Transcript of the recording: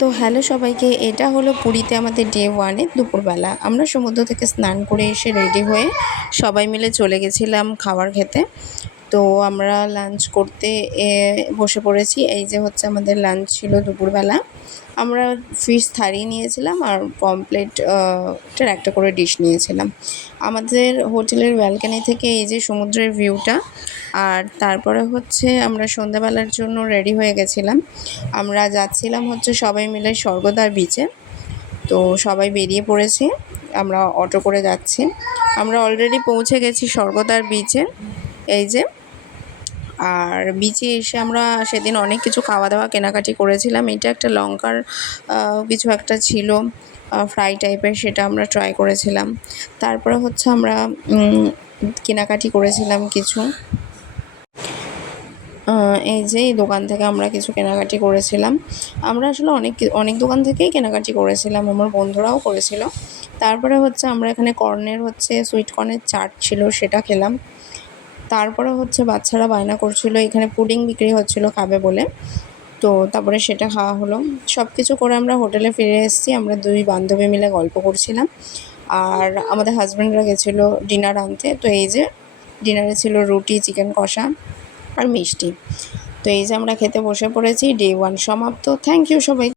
তো হ্যালো সবাইকে, এটা হলো পুরীতে আমাদের ডে 1 দুপুরবেলা। আমরা সমুদ্র থেকে স্নান করে এসে রেডি হয়ে সবাই মিলে চলে গেছিলাম খাবার খেতে। তো আমরা লাঞ্চ করতে বসে পড়েছি। এই যে হচ্ছে আমাদের লাঞ্চ ছিল দুপুরবেলা। আমরা ফিশ থালি নিয়েছিলাম আর পমপ্লেট টার একটা করে ডিশ নিয়েছিলাম। আমাদের হোটেলের ব্যালকনি থেকে এই যে সমুদ্রের ভিউটা। আর তারপরে হচ্ছে আমরা সন্ধ্যাবেলার জন্য রেডি হয়ে গেছিলাম। আমরা যাচ্ছিলাম হচ্ছে সবাই মিলে স্বর্গদ্বার বিচে। তো সবাই বেরিয়ে পড়েছি, আমরা অটো করে যাচ্ছি। আমরা অলরেডি পৌঁছে গেছি স্বর্গদ্বার বিচে। এই যে, আর বিচে এসে আমরা সেদিন অনেক কিছু খাওয়া দাওয়া কেনাকাটি করেছিলাম। এটা একটা লঙ্কার কিছু একটা ছিল ফ্রাই টাইপের, সেটা আমরা ট্রাই করেছিলাম। তারপরে হচ্ছে আমরা কেনাকাটি করেছিলাম কিছু। এই যে এই দোকান থেকে আমরা কিছু কেনাকাটি করেছিলাম। আমরা আসলে অনেক দোকান থেকেই কেনাকাটি করেছিলাম, আমার বন্ধুরাও করেছিল। তারপরে হচ্ছে আমরা এখানে কর্নের হচ্ছে সুইট কর্নের চাট ছিল, সেটা খেলাম। তারপরে হচ্ছে বাচ্চারা বায়না করছিল, এখানে পুডিং বিক্রি হচ্ছিল খাবে বলে। তো তারপরে সেটা খাওয়া হলো। সব কিছু করে আমরা হোটেলে ফিরে এসেছি। আমরা দুই বান্ধবী মিলে গল্প করছিলাম। আর আমাদের হাজব্যান্ডরা গেছিলো ডিনার আনতে। তো এই যে ডিনারে ছিল রুটি, চিকেন কষা আর মিষ্টি। তো এই যে আমরা খেতে বসে পড়েছি। ডে 1 সমাপ্ত। থ্যাংক ইউ সবাই।